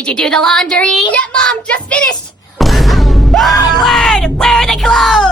Did you do the laundry? Yeah, Mom, just finished. Onward! Where are the clothes?